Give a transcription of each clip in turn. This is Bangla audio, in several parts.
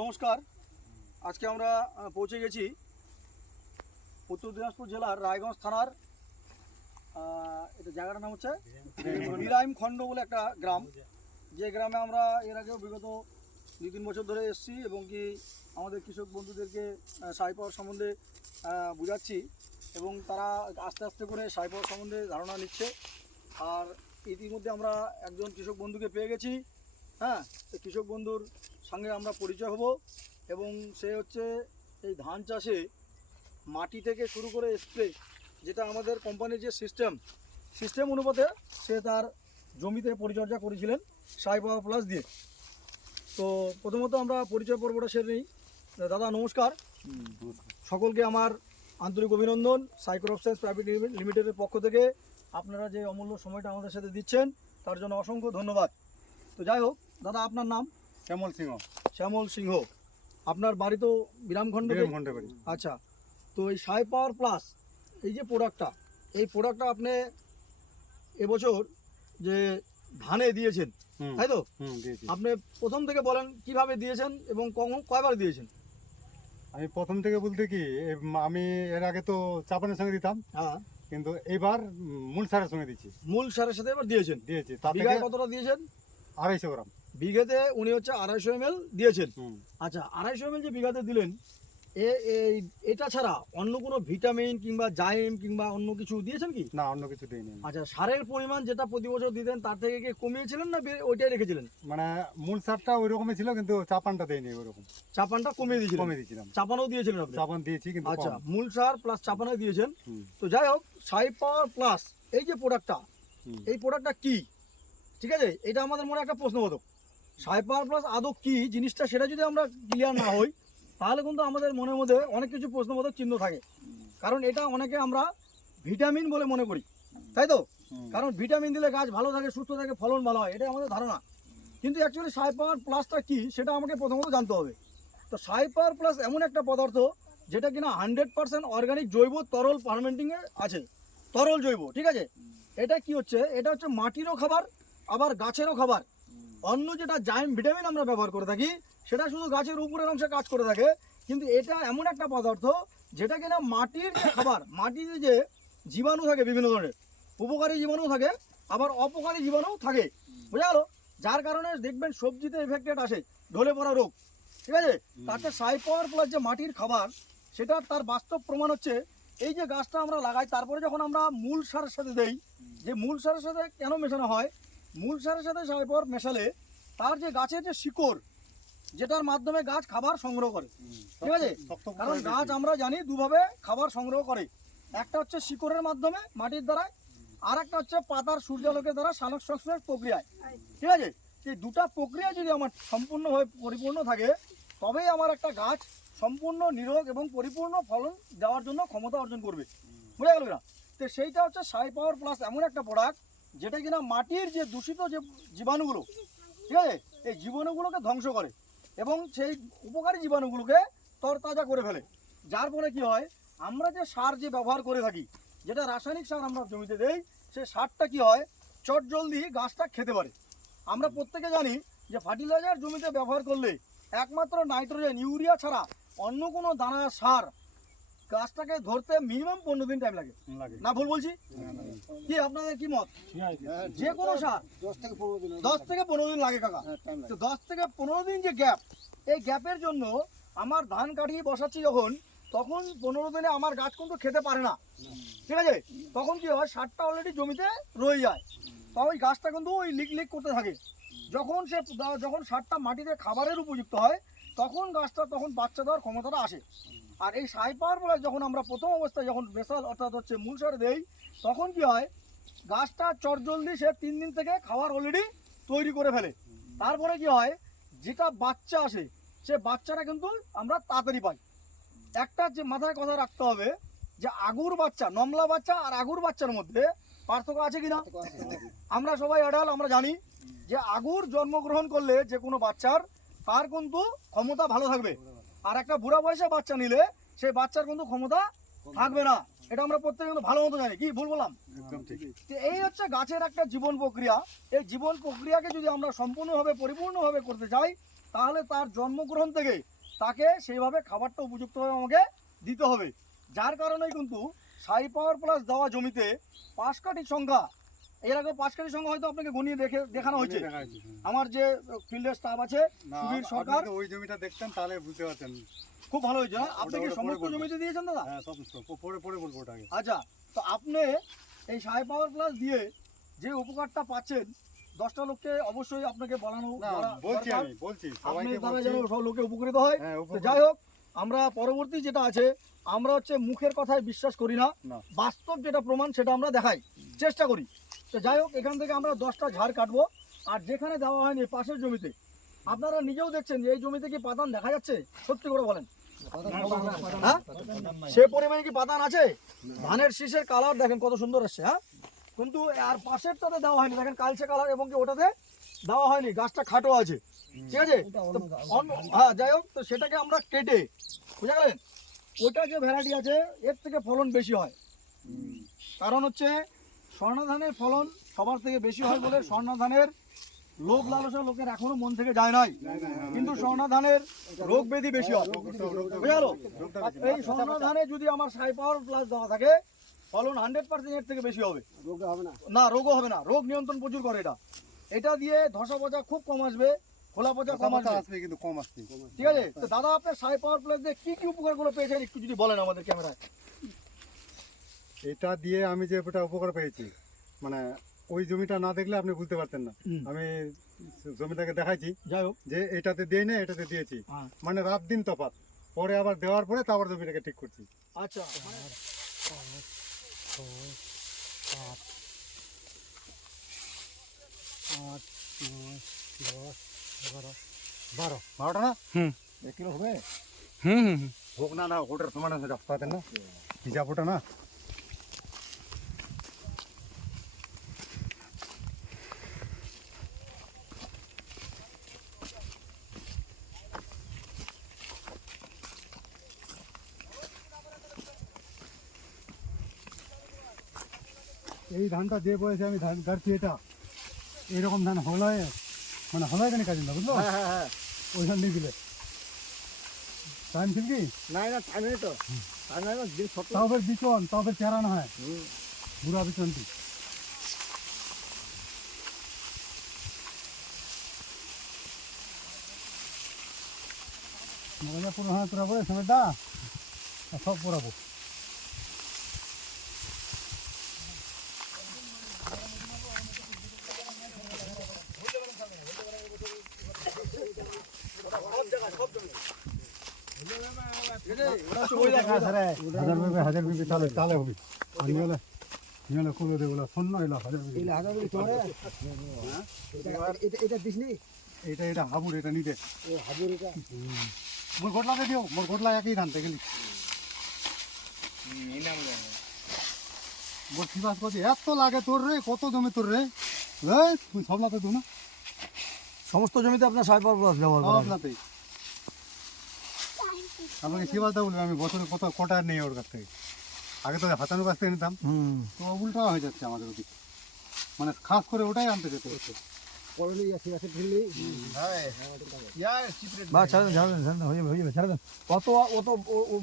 নমস্কার। আজকে আমরা পৌঁছে গেছি উত্তর দিনাজপুর জেলার রায়গঞ্জ থানার এটা জায়গাটার নাম হচ্ছে বিরাইম খণ্ড বলে একটা গ্রাম, যে গ্রামে আমরা এর আগেও বিগত 2-3 বছর ধরে এসেছি এবং কি আমাদের কৃষক বন্ধুদেরকে সাই পাওয়ার সম্বন্ধে বোঝাচ্ছি এবং তারা আস্তে আস্তে করে সাই পাওয়ার সম্বন্ধে ধারণা নিচ্ছে। আর ইতিমধ্যে আমরা একজন কৃষক বন্ধুকে পেয়ে গেছি। হ্যাঁ, এই কৃষক বন্ধুর সঙ্গে আমরা পরিচয় হব এবং সে হচ্ছে এই ধান চাষে মাটি থেকে শুরু করে স্প্রে, যেটা আমাদের কোম্পানির যে সিস্টেম অনুপাতে সে তার জমিতে পরিচর্যা করেছিলেন সাই পাওয়ার প্লাস দিয়ে। তো প্রথমত আমরা পরিচয় পর্বটা সেরে নিই। দাদা নমস্কার। সকলকে আমার আন্তরিক অভিনন্দন। সাইক্রপ সায়েন্স প্রাইভেট লিমিটেডের পক্ষ থেকে আপনারা যে অমূল্য সময়টা আমাদের সাথে দিচ্ছেন তার জন্য অসংখ্য ধন্যবাদ। তো যাই হোক দাদা, আপনার নাম? শ্যামল সিংহ। আপনার বাড়ি তো বিরামখণ্ডে বাড়ি। আচ্ছা, তো এই সাই পাওয়ার প্লাস এই যে প্রোডাক্টটা আপনি এবছর যে ধানে দিয়েছেন, তাই তো? আপনি প্রথম থেকে বলেন কিভাবে দিয়েছেন এবং কয়বার দিয়েছেন? আমি প্রথম থেকে বলতে কি, আমি এর আগে তো চাপানের সঙ্গে দিতাম, হ্যাঁ, কিন্তু এবার মূল সারের সঙ্গে দিচ্ছি। মূল সারের সাথে এবার দিয়েছি। বিঘায় কতটা দিয়েছেন? 250 গ্রাম। বিঘাতে উনি হচ্ছে 250 ml দিয়েছেন। আচ্ছা, 250 ml যে বিঘাতে দিলেন, এটা ছাড়া অন্য কোনো ভিটামিন কিংবা জাইম কিংবা অন্য কিছু দিয়েছেন কি? না, অন্য কিছু দিইনি। আচ্ছা, সারের পরিমাণ যেটা প্রতি বছর দিতেন তার থেকে কি কমিয়েছিলেন না ওইটাই রেখেছিলেন? মানে মূল সারটা ওই রকমই ছিল, কিন্তু চাপানটা দেয়নি। ওইরকম চাপানটা কমিয়ে দিয়েছিলাম। চাপানও দিয়েছিলেন আপনি? চাপান দিয়েছি, কিন্তু আচ্ছা, মূল সার প্লাস চাপানও দিয়েছেন। তো যাই হোক, সাই পাওয়ার প্লাস এই যে প্রোডাক্টটা, এই প্রোডাক্টটা কি, ঠিক আছে, এটা আমাদের মনে একটা প্রশ্নবোধক। সাই পাওয়ার প্লাস আদৌ কি জিনিসটা, সেটা যদি আমরা ক্লিয়ার না হই তাহলে কিন্তু আমাদের মনের মধ্যে অনেক কিছু প্রশ্নবোধক চিহ্ন থাকে। কারণ এটা অনেকে আমরা ভিটামিন বলে মনে করি, তাই তো? কারণ ভিটামিন দিলে গাছ ভালো থাকে, সুস্থ থাকে, ফলন ভালো হয়, এটা আমাদের ধারণা। কিন্তু অ্যাকচুয়ালি সাই পাওয়ার প্লাসটা কি সেটা আমাকে প্রথমত জানতে হবে। তো সাই পাওয়ার প্লাস এমন একটা পদার্থ যেটা কিনা 100% অর্গানিক জৈব তরল ফার্মেন্টিংয়ে আছে, তরল জৈব, ঠিক আছে? এটা কি হচ্ছে, এটা হচ্ছে মাটিরও খাবার আবার গাছেরও খাবার। অন্য যেটা জাইম ভিটামিন আমরা ব্যবহার করে থাকি সেটা শুধু গাছের উপরের অংশে কাজ করে থাকে, কিন্তু এটা এমন একটা পদার্থ যেটা কিনা মাটির যে খাবার, মাটিতে যে জীবাণু থাকে, বিভিন্ন ধরনের উপকারী জীবাণু থাকে আবার অপকারী জীবাণু থাকে, বোঝা গেল? যার কারণে দেখবেন সবজিতে এফেক্টেড আসে, ঢলে পড়া রোগ, ঠিক আছে? তাতে সাই পাওয়ার প্লাস যে মাটির খাবার, সেটা তার বাস্তব প্রমাণ হচ্ছে এই যে গাছটা আমরা লাগাই, তারপরে যখন আমরা মূল সারের সাথে দেই, যে মূল সারের সাথে কেন মেশানো হয়, মূল সারের সাথে সাই পাওয়ার মেশালে তার যে গাছের যে শিকড়, যেটার মাধ্যমে গাছ খাবার সংগ্রহ করে, ঠিক আছে? কারণ গাছ আমরা জানি দুভাবে খাবার সংগ্রহ করে, একটা হচ্ছে শিকড়ের মাধ্যমে মাটির দ্বারা, আর একটা হচ্ছে পাতার সূর্যালোকের দ্বারা সালোক সংশ্লেষ প্রক্রিয়ায়, ঠিক আছে? এই দুটা প্রক্রিয়া যদি আমার সম্পূর্ণভাবে পরিপূর্ণ থাকে তবেই আমার একটা গাছ সম্পূর্ণ নিরোগ এবং পরিপূর্ণ ফলন দেওয়ার জন্য ক্ষমতা অর্জন করবে, বুঝা গেল না? তো সেইটা হচ্ছে সাই পাওয়ার প্লাস এমন একটা প্রোডাক্ট যেটা কিনা মাটির যে দূষিত যে জীবাণুগুলো, ঠিক আছে, এই জীবাণুগুলোকে ধ্বংস করে এবং সেই উপকারী জীবাণুগুলোকে তরতাজা করে ফেলে। যার ফলে কি হয়, আমরা যে সার যে ব্যবহার করে থাকি, যেটা রাসায়নিক সার আমরা জমিতে দেই, সেই সারটা কি হয়, চট জলদি গাছটা খেতে পারে। আমরা প্রত্যেকে জানি যে ফার্টিলাইজার জমিতে ব্যবহার করলে একমাত্র নাইট্রোজেন, ইউরিয়া ছাড়া অন্য কোনো দানা সার গাছটাকে ধরতে মিনিমাম 15 দিন টাইম লাগে। না ভুল বলছি? কি আপনাদের কি মত? যে কোনো সার 10 থেকে 15 দিন লাগে কাকা। তো 10 থেকে 15 দিন যে গ্যাপ, এই গ্যাপের জন্য আমার ধান কাটিয়ে বসাচ্ছি যখন, তখন 15 দিনে আমার গাছ কিন্তু খেতে পারে না, ঠিক আছে? তখন কি হয়, সারটা অলরেডি জমিতে রয়ে যায়, তবে ওই গাছটা কিন্তু ওই লিক করতে থাকে। যখন সারটা মাটিতে খাবারের উপযুক্ত হয় তখন গাছটা তখন বাচ্চা দেওয়ার ক্ষমতাটা আসে। আর এই সাই পাওয়ার প্লাস যখন আমরা প্রথম অবস্থায় যখন বেসাল অর্থাৎ হচ্ছে মূল সার দেই, তখন কি হয়, গাছটা চটজলদি সে 3 দিন থেকে খাবার অলরেডি তৈরি করে ফেলে। তারপরে কি হয়, যেটা বাচ্চা আসে সে বাচ্চাটা কিন্তু আমরা তাড়াতাড়ি পাই। একটা যে মাথায় কথা রাখতে হবে যে আগুর বাচ্চা, নমলা বাচ্চা আর আগুর বাচ্চার মধ্যে পার্থক্য আছে কিনা? আমরা সবাই অ্যাডাল্ট, আমরা জানি যে আগুর জন্মগ্রহণ করলে যে কোনো বাচ্চার তার কিন্তু ক্ষমতা ভালো থাকবে, আর একটা বুড়া বয়সে বাচ্চা নিলে সেই বাচ্চার কিন্তু ক্ষমতা থাকবে না। এটা আমরা প্রত্যেকে কিন্তু ভালো মতো জানি। কি ভুল বললাম? এই হচ্ছে গাছের একটা জীবন প্রক্রিয়া। এই জীবন প্রক্রিয়াকে যদি আমরা সম্পূর্ণভাবে পরিপূর্ণভাবে করতে চাই তাহলে তার জন্মগ্রহণ থেকে তাকে সেইভাবে খাবারটা উপযুক্তভাবে আমাকে দিতে হবে। যার কারণেই কিন্তু সাই পাওয়ার প্লাস দেওয়া জমিতে পাশকাঠির সংখ্যা, এর আগে পাশকাঠির সংখ্যা হয়তো আপনাকে গনিয়ে দেখানো হয়েছে। আমার যে ফিল্ডের স্টাফ আছে সুবীর সরকার, ওই জমিটা দেখতেন তাহলে বুঝতে পারতেন। খুব ভালো হয়েছে। আপনি কি সমস্ত জমিতে দিয়েছেন দাদা? হ্যাঁ সমস্ত, পরে বলবো ওটাকে। আচ্ছা, তো আপনি এই সাই পাওয়ার প্লাস দিয়ে যে উপকারটা পাচ্ছেন 10টা লোককে অবশ্যই আপনাকে বলছি আপনি দ্বারা যেন সব লোকে উপকৃত হয়। হ্যাঁ, তো যাই হোক, আমরা পরবর্তী যেটা আছে, আমরা হচ্ছে মুখের কথায় বিশ্বাস করি না, বাস্তব যেটা প্রমাণ সেটা আমরা দেখাই চেষ্টা করি। তো যাই হোক, এখান থেকে আমরা 10টা ঝাড় কাটবো। আর যেখানে দেওয়া হয়নি পাশের জমিতে, আপনারা নিজেও দেখছেন যে এই জমিতে কি পাতান দেখা যাচ্ছে? সত্যি করে বলেন, হ্যাঁ সে পরিমাণে কি পাতান আছে? ধানের শীষের কালার দেখেন কত সুন্দর আসছে। হ্যাঁ, কিন্তু আর পাশেরটাতে দেওয়া হয়নি, দেখেন কালচে কালার, এবং কি ওটাতে দেওয়া হয়নি, গাছটা খাটো আছে। ঠিক আছে, হ্যাঁ যাই হোক, তো সেটাকে আমরা কেটে, বুঝা গেলেন, ওটা যে ভ্যারাইটি আছে এর থেকে ফলন বেশি হয়। কারণ হচ্ছে স্বর্ণা ধানের ফলন সবার থেকে বেশি হয় বলে স্বর্ণা ধানের লোভ লালসা লোকের এখনো মন থেকে যায় নাই, কিন্তু স্বর্ণা ধানের রোগ ব্যাধি বেশি হয়। বুঝা গেল? এই স্বর্ণা ধানে যদি আমার সাই পাওয়ার প্লাস দেওয়া থাকে, ফলন 100% এর থেকে বেশি হবে। না, রোগও হবে না, রোগ নিয়ন্ত্রণ প্রচুর করে এটা। এটা দিয়ে ধসা পচা খুব কম আসবে, খোলা পচা কম আসবে, কিন্তু কম আসবে। ঠিক আছে? তো দাদা, আপনার সাই পাওয়ার প্লাস দিয়ে কি কি উপকারগুলো পেয়েছেন একটু যদি বলেন আমাদের ক্যামেরায়। এটা দিয়ে আমি যে উপকার পেয়েছি, মানে ওই জমিটা না দেখলে আপনি বুঝতে পারতেন না। আমি জমিটাকে দেখাইছি, যাই হোক, যে এটাতে দিই না, এটাতে দিয়েছি, মানে রাত দিন তফাৎ। পরে আবার দেওয়ার পরে তারপর জমিটাকে ঠিক করছি। আচ্ছা, 12টা না? 1 কিলো হবে। হোক না, ওটার সমান আছে, রাস্তাতে না হিসাব ওটা না। এই ধানটা যে বয়সে আমি ধান কাটছি, এটা এইরকম ধান হলয়, মানে হলয় কেন কাজে না, বুঝলো? হ্যাঁ, ওই ধান দিয়ে দিলে টাইম ছিল কি না টাইম নেই তো, তাও ফের বিচন, তাও ফের চেহারা না হয় বুড়া বিচনটি। পুরো হাত পুরা করে সবেদা সব পড়াবো। হাজার বিবি তালে হবি, আর নিয়ে করে দেবো শূন্য এলো হাজার বিবি। এটা হাবুর, এটা নিতে মোর ঘটলাতে দিও, মোর ঘটলা একই ধান গেলি মোর শিবাস করছি এত লাগে তোর রে, কত জমি তোর রে, তুই সবলাতে দু না, সমস্ত জমিতে আপনার সাই পাওয়ার প্লাস ব্যবহার করা হয়। সবলাতে। আমাকে শিবাসদা বলবে আমি বছরে কটা নেই ওর কাছ থেকে, আগে তো হাতানোর কাছ থেকে নিতাম, তো উল্টা হয়ে যাচ্ছে আমাদের ওদিক, মানে খাস করে ওটাই আনতে যেতে হচ্ছে।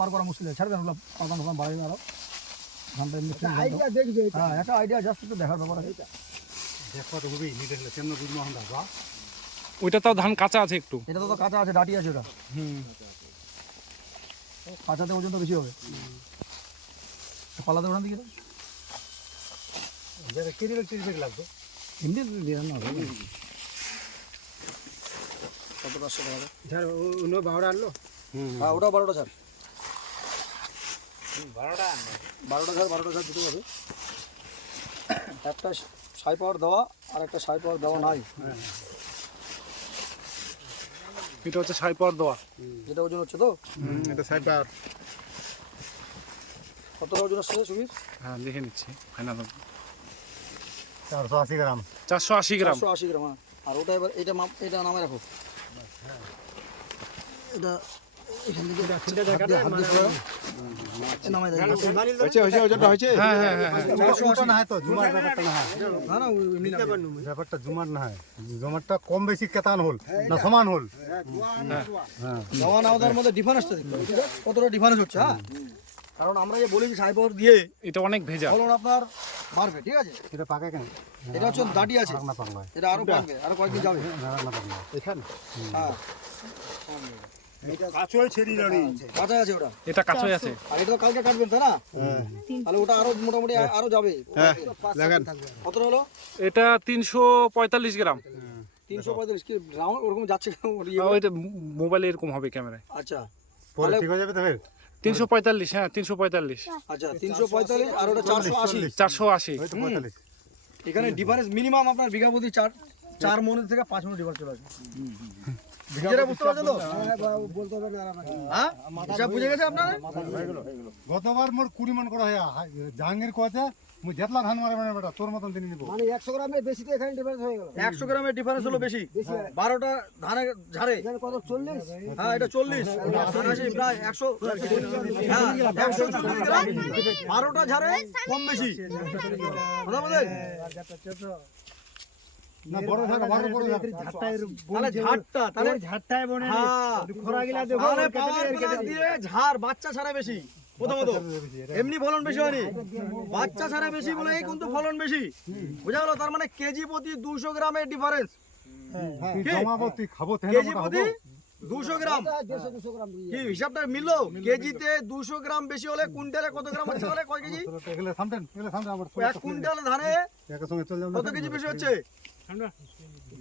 বার করা মুশকিল, ছেড়ে দেন, বাড়াই আরো একটা আইডিয়া জাস্ট একটু দেখার ব্যাপার আছে। দেখা তো হবেই, নিতে গেলে কেমন বুঝবো আমরা বা ওইটা তাও ধান কাঁচা আছে একটু, এটা তো কাঁচা আছে, ডাটি আছে, ওটা কাঁচাতে ওজন তো বেশি হবে। পালাতে ওখান দিকে কেরিবেগ লাগবে এমনি কতটা সেটা হবে, অন্য 12টা আনলো। হ্যাঁ ওটাও 12টা ছাড়, 12টা ছাড় দিতে হবে। একটা সাই পাওয়ার দেওয়া আর একটা সাই পাওয়ার দেওয়া নাই, এটা হচ্ছে সাই পাওয়ার দেওয়া, যেটা ওজন হচ্ছে তো এটা সাইড পাওয়ার কতটা ওজন হচ্ছে সুবীর? হ্যাঁ দেখে নিচ্ছি ফাইনাল 480 গ্রাম। 480 গ্রাম, 480 গ্রাম। আর ওটা এবার এটা নামে রাখো, এটা নামাই দেয়। হ্যাঁ হ্যাঁ হ্যাঁ ওটা না হয় তো জুমার ব্যাপারটা না হয় না না এমনি না। ব্যাপারটা জুমার না হয় জুমারটা কম বেশি কেতান হল না সমান হল হ্যাঁ দেওয়া না দেওয়ার মধ্যে ডিফারেন্সটা দেখতে হবে, ঠিক আছে? কতটা ডিফারেন্স হচ্ছে, হ্যাঁ, কারণ আমরা যে বলি যে সাই পাওয়ার দিয়ে এটা অনেক ভেজা। ফলন আপনার বাড়বে, ঠিক আছে? এটা পাকে কেন এটা হচ্ছে দাঁড়ি আছে, না পাকলা এটা আরো বাড়বে, আরো কয়েকদিন যাবে। না পাকলা হ্যাঁ কাঁচা আছে ওটা, এটা কাঁচই আছে। আর এটা তো কালকে কাটবেন তাই না? তাহলে ওটা আরো মোটামুটি আরো যাবে। কত হলো? এটা 345 গ্রাম। 335 কি রাউন্ড ওরকম যাচ্ছে কেন? ওইটা মোবাইলে এরকম হবে ক্যামেরায়। আচ্ছা পরে ঠিক হয়ে যাবে তো ফের 345, হ্যাঁ 345, আচ্ছা 345 আর ওটা 480। 480। ওই তো 45 এখানে ডিফারেন্স মিনিমাম আপনার বিঘা প্রতি 4 মন থেকে 5 মন ডিফারেন্স চলে আসবে। যেটা বুঝতে পারছেন তো? হ্যাঁ হিসাব বুঝে গেছে আপনারা? গতবার মোর 20 মন করা হয় জাহাঙ্গীর কোয়াছে মুই যেতলা ধান মারে মানে বেটা তোর মতন দিন নিব মানে 100 গ্রামের বেশি তো এখানে ডিফারেন্স হয়ে গেল। 100 গ্রামের ডিফারেন্স হলো বেশি। 12টা ধানের ঝাড়ে, এখানে কত 40? হ্যাঁ এটা 40 80 প্রায় 100, হ্যাঁ 140 গ্রাম 12টা ঝাড়ে কম বেশি, কথা বলেন? না বড় ধান বড় বড় ধান তাহলে ঝাড়টা তাহলে ঝাড়টায় বনে হ্যাঁ খরা গিলা দেখো তাহলে পাওয়ার প্লাস দিয়ে ঝাড় বাচ্চা ছাড়া বেশি, প্রথমত এমনি ফলন বেশি হয়নি, বাচ্চা ছাড়া বেশি বলেই কিন্তু ফলন বেশি, বুঝা গেল? তার মানে কেজি প্রতি 200 গ্রামের ডিফারেন্স, তুই কি? জমাবো তুই খাবো কেজি তেনা প্রতি 200 গ্রাম, 150-200 গ্রাম দিয়ে। কি হিসাবটা মিললো? কেজিতে 200 গ্রাম বেশি হলে কুইন্টালে কত গ্রাম হচ্ছে, তাহলে কয় কেজি? এগুলো সামটেন আমার এক কুইন্টাল ধানে একের সঙ্গে চল যাও কত কেজি বেশি হচ্ছে?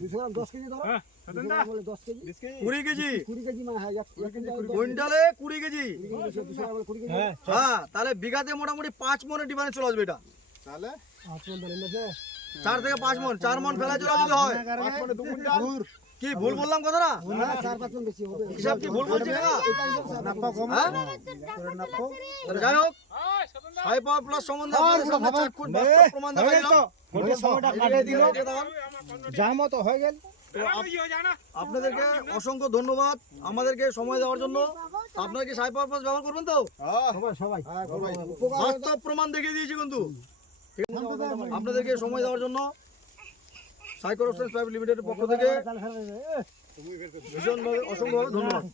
200 গ্রাম 10 কেজি ধরো। 200 গ্রাম বলে 10 কেজি। 20 কেজি 20 কেজি মানে হয় এক কুইন্টাল কুইন্টালে 20 কেজি, 200 গ্রাম বলে 20 কেজি। হ্যাঁ তাহলে বিঘাতে মোটামুটি 5 মনের ডিফারেন্স চলে আসবে এটা, 8 কুইন্টাল এনেছে। 4 থেকে 5 মন, 4 মন ফেলা চলে যদি হয়, কি ভুল বললাম কথাটা? না 4-5 জন বেশি হবে। হিসাব কি ভুল বলছি কাকা? নাপা কম হ্যাঁ? তাহলে যাই হোক হাই পাওয়ার প্লাস সম্বন্ধে আপনাদের সামনে চাক্ষুষ বাস্তব প্রমাণ দেখা দিলাম। সময়টা এদিকে রেখে দাও। যা মতো হয়ে গেল। আপনাদেরকে অসংখ্য ধন্যবাদ আমাদেরকে সময় দেওয়ার জন্য। আপনারা কি সাই পাওয়ার প্লাস ব্যবহার করবেন তো? সবাই বাস্তব প্রমাণ দেখিয়ে দিয়েছি কিন্তু, ঠিক আছে? আপনাদেরকে সময় দেওয়ার জন্য সাইকোরোসেন্স প্রাইভেট লিমিটেডের পক্ষ থেকে ভীষণভাবে অসংখ্যভাবে ধন্যবাদ।